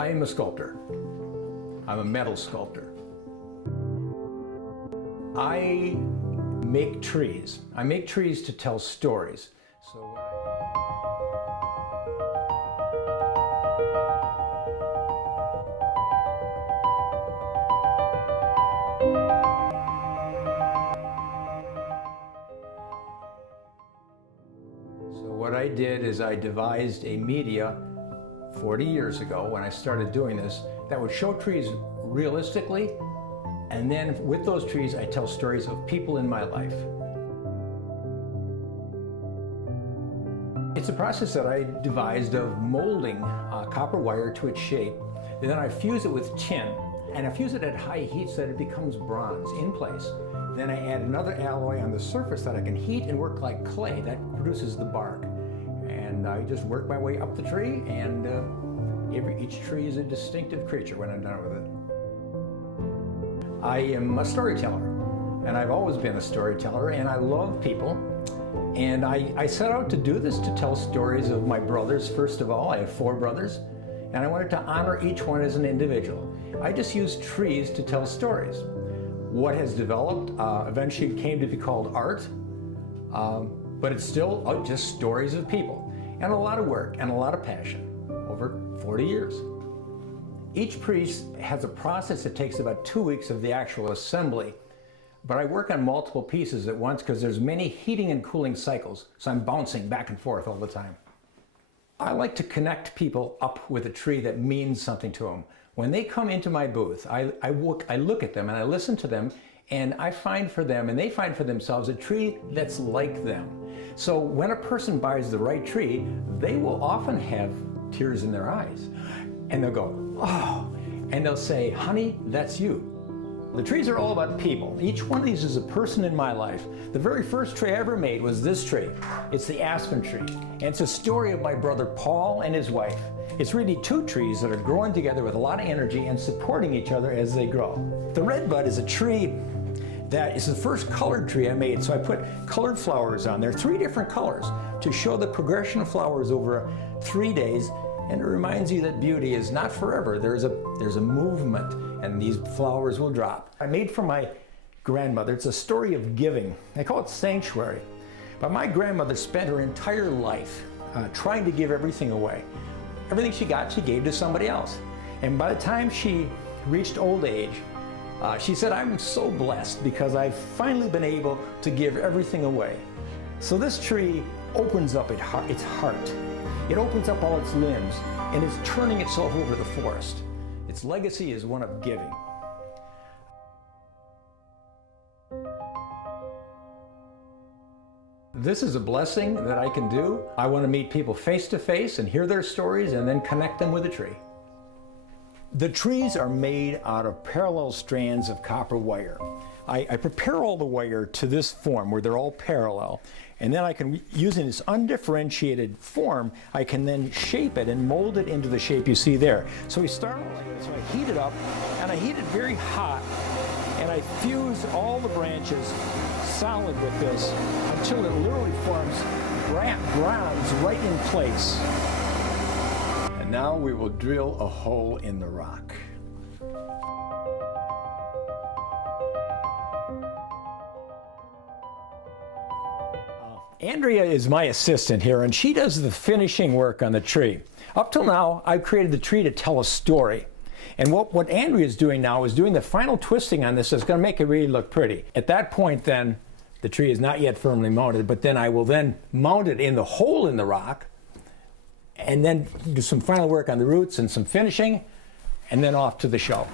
I am a sculptor. I'm a metal sculptor. I make trees. I make trees to tell stories. So what I did is I devised a media 40 years ago when I started doing this that would show trees realistically, and then with those trees I tell stories of people in my life. It's a process that I devised of molding copper wire to its shape, and then I fuse it with tin, and I fuse it at high heat so that it becomes bronze in place. Then I add another alloy on the surface that I can heat and work like clay that produces the bark. And I just work my way up the tree, and each tree is a distinctive creature when I'm done with it. I am a storyteller, and I've always been a storyteller, and I love people. And I set out to do this to tell stories of my brothers. First of all, I have 4 brothers, and I wanted to honor each one as an individual. I just used trees to tell stories. What has developed eventually came to be called art, but it's still just stories of people, and a lot of work and a lot of passion over 40 years. Each piece has a process that takes about 2 weeks of the actual assembly, but I work on multiple pieces at once because there's many heating and cooling cycles, so I'm bouncing back and forth all the time. I like to connect people up with a tree that means something to them. When they come into my booth, I look at them and I listen to them, and I find for them and they find for themselves a tree that's like them. So when a person buys the right tree, they will often have tears in their eyes, and they'll go, "Oh," and they'll say, "Honey, that's you." The trees are all about people. Each one of these is a person in my life. The very first tree I ever made was this tree. It's the aspen tree, and it's a story of my brother Paul and his wife. It's really 2 trees that are growing together with a lot of energy and supporting each other as they grow. The redbud is a tree that is the first colored tree I made, so I put colored flowers on there, 3 different colors, to show the progression of flowers over 3 days, and it reminds you that beauty is not forever. There's a movement, and these flowers will drop. I made for my grandmother. It's a story of giving. I call it Sanctuary. But my grandmother spent her entire life trying to give everything away. Everything she got, she gave to somebody else. And by the time she reached old age, she said, "I'm so blessed because I've finally been able to give everything away." So this tree opens up its heart. It opens up all its limbs and is turning itself over the forest. Its legacy is one of giving. This is a blessing that I can do. I want to meet people face to face and hear their stories and then connect them with a tree. The trees are made out of parallel strands of copper wire. I prepare all the wire to this form where they're all parallel, and then I can, using this undifferentiated form, I can then shape it and mold it into the shape you see there. So we start like this, so I heat it up, and I heat it very hot, and I fuse all the branches solid with this until it literally forms bronze right in place. And now we will drill a hole in the rock. Andrea is my assistant here, and she does the finishing work on the tree. Up till now, I've created the tree to tell a story. And what Andrea is doing now is doing the final twisting on this that's going to make it really look pretty. At that point then, the tree is not yet firmly mounted, but then I will then mount it in the hole in the rock, and then do some final work on the roots and some finishing, and then off to the show.